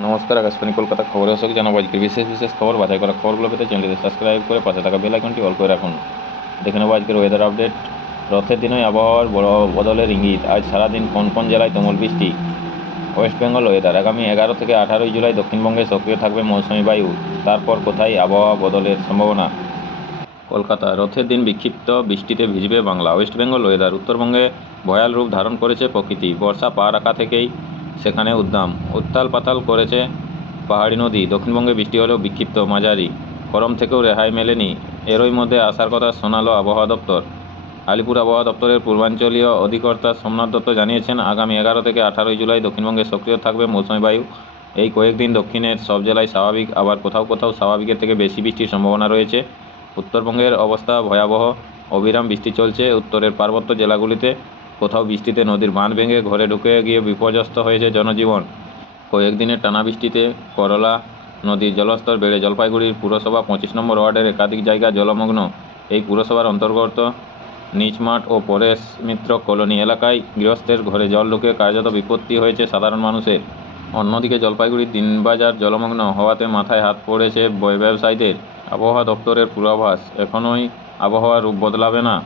নমস্কার, আকাশবাণী কলকাতা খবরে দর্শক জানাবো আজকের বিশেষ খবর। বাছাই করা খবরগুলো পেতে চ্যানেলটি সাবস্ক্রাইব করে পাশে থাকা বেল আইকনটি অল করে রাখুন। দেখে নেব আজকের ওয়েদার আপডেট। রথের দিনই আবহাওয়ার বড় বদলের ইঙ্গিত। আজ সারাদিন কোন কোন জেলায় তুমুল বৃষ্টি। West Bengal weather. আগামী 11 থেকে 18 জুলাই দক্ষিণবঙ্গে সক্রিয় থাকবে মৌসুমি বায়ু। তারপর কোথায় আবহাওয়া বদলের সম্ভাবনা। কলকাতা। রথের দিন বিক্ষিপ্ত বৃষ্টিতে ভিজবে বাংলা। West Bengal weather. উত্তরবঙ্গে ভয়াল রূপ ধারণ করেছে প্রকৃতি। বর্ষা পা রাখা থেকেই সেখানে উত্তাল পাতাল করেছে পাহাড়ি নদী। দক্ষিণবঙ্গে বৃষ্টি হলেও বিক্ষিপ্ত মাঝারি। গরম থেকেও রেহাই মেলেনি। এরই মধ্যে আসার কথা শোনালো আবহাওয়া দপ্তর। আলিপুর আবহাওয়া দপ্তরের পূর্বাঞ্চলীয় অধিকর্তা সোমনাথ দত্ত জানিয়েছেন, আগামী 11 থেকে 18 জুলাই দক্ষিণবঙ্গে সক্রিয় থাকবে মৌসুমি বায়ু। এই কয়েকদিন দক্ষিণের সব জেলায় স্বাভাবিক, আবার কোথাও কোথাও স্বাভাবিকের থেকে বেশি বৃষ্টির সম্ভাবনা রয়েছে। উত্তরবঙ্গের অবস্থা ভয়াবহ। অবিরাম বৃষ্টি চলছে। উত্তরের পার্বত্য জেলাগুলিতে কোথাও বৃষ্টিতে নদীর বাঁধ ভেঙে ঘরে ঢুকে গিয়ে বিপর্যস্ত হয়েছে জনজীবন। কয়েকদিনের টানা বৃষ্টিতে করলা নদীর জলস্তর বেড়ে জলপাইগুড়ির পুরসভা 25 নম্বর ওয়ার্ডের একাধিক জায়গা জলমগ্ন। এই পুরসভার অন্তর্গত নিচমাঠ ও পরেশ মিত্র কলোনি এলাকায় গৃহস্থের ঘরে জল ঢুকে কার্যত বিপত্তি হয়েছে সাধারণ মানুষের। অন্যদিকে জলপাইগুড়ির দিনবাজার জলমগ্ন হওয়াতে মাথায় হাত পড়েছে ব্যবসায়ীদের। আবহাওয়া দপ্তরের পূর্বাভাস, এখনই আবহাওয়ার রূপ বদলাবে না।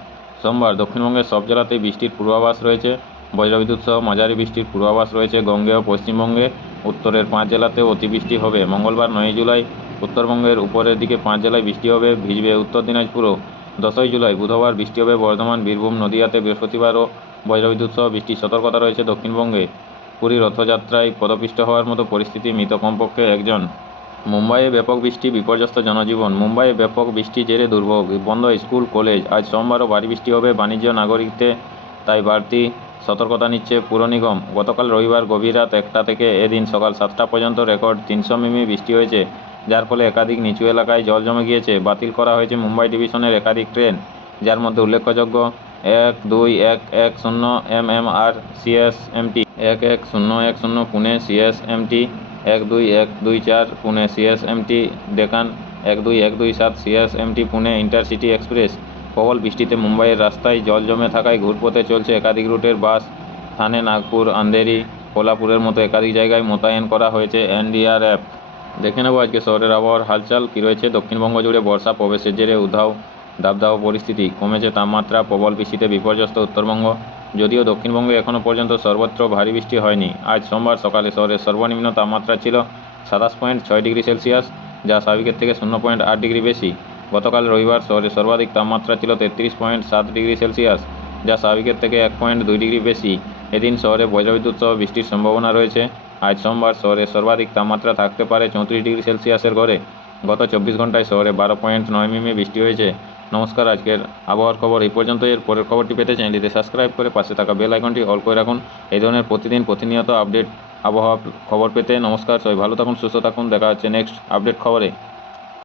সোমবার দক্ষিণবঙ্গের সব জেলাতেই বৃষ্টির পূর্বাভাস রয়েছে। বজ্রবিদ্যুৎ সহ মাঝারি বৃষ্টির পূর্বাভাস রয়েছে গঙ্গেয় পশ্চিমবঙ্গে। উত্তরের 5 জেলাতেও অতিবৃষ্টি হবে। মঙ্গলবার 9 জুলাই উত্তরবঙ্গের উপরের দিকে 5 জেলায় বৃষ্টি হবে, ভিজবে উত্তর দিনাজপুরও। 10ই জুলাই বুধবার বৃষ্টি হবে বর্ধমান, বীরভূম, নদিয়াতে। বৃহস্পতিবারও বজ্রবিদ্যুৎ সহ বৃষ্টির সতর্কতা রয়েছে দক্ষিণবঙ্গে। পুরী রথযাত্রায় পদপিষ্ট হওয়ার মতো পরিস্থিতি, মৃত কমপক্ষে একজন। মুম্বাইয়ে ব্যাপক বৃষ্টি, বিপর্যস্ত জনজীবন। মুম্বাইয়ে ব্যাপক বৃষ্টির জেরে দুর্ভোগ, বন্ধ স্কুল কলেজ। আজ সোমবারও ভারী বৃষ্টি হবে বাণিজ্য নাগরিকতে, তাই বাড়তি সতর্কতা নিচ্ছে পুর নিগম। গতকাল রবিবার গভীর রাত 1টা থেকে এদিন সকাল 7টা পর্যন্ত রেকর্ড 300 মিমি বৃষ্টি হয়েছে, যার ফলে একাধিক নিচু এলাকায় জল জমে গিয়েছে। বাতিল করা হয়েছে মুম্বাই ডিভিশনের একাধিক ট্রেন, যার মধ্যে উল্লেখযোগ্য 12110 MMR CSMT, 11010 Pune CSMT, 12124 Pune CSMT Deccan, 12127 CSMT Pune intercity express. প্রবল বৃষ্টিতে মুম্বাইয়ের রাস্তায় জল জমে থাকায় ঘুরপথে চলছে একাধিক রুটের বাস। থানে, নাগপুর, আন্ধেরি, কোলাপুরের মতো একাধিক জায়গায় মোতায়েন করা হয়েছে NDRF। দেখে নেব আজকে শহরের আবহাওয়ার হালচাল কী রয়েছে। দক্ষিণবঙ্গ জুড়ে বর্ষা প্রবেশের জেরে উধাও দাবদাহ পরিস্থিতি, কমেছে তাপমাত্রা। প্রবল বৃষ্টিতে বিপর্যস্ত উত্তরবঙ্গ, যদিও দক্ষিণবঙ্গে এখনও পর্যন্ত সর্বত্র ভারী বৃষ্টি হয়নি। আজ সোমবার সকালে শহরের সর্বনিম্ন তাপমাত্রা ছিল 27.6 ডিগ্রি সেলসিয়াস, যা স্বাভাবিকের থেকে 0.8 ডিগ্রি বেশি। গতকাল রবিবার শহরের সর্বাধিক তাপমাত্রা ছিল 33.7 ডিগ্রি সেলসিয়াস, যা স্বাভাবিকের থেকে 1.2 ডিগ্রি বেশি। এদিন শহরে বজ্রবিদ্যুৎ সহ বৃষ্টির সম্ভাবনা রয়েছে। আজ সোমবার শহরের সর্বাধিক তাপমাত্রা থাকতে পারে 34 ডিগ্রি সেলসিয়াসের ঘরে। গত 24 ঘন্টায় শহরে 12.9 মিমি বৃষ্টি হয়েছে। নমস্কার, আজকের আবহাওয়ার খবর এই পর্যন্ত। এর পরের খবরটি পেতে চ্যানেলটিতে সাবস্ক্রাইব করে পাশে থাকা বেল আইকনটি অল করে রাখুন এই ধরনের প্রতিনিয়ত আপডেট আবহাওয়া খবর পেতে। নমস্কার, সবাই ভালো থাকুন, সুস্থ থাকুন। দেখা হচ্ছে নেক্সট আপডেট খবরে।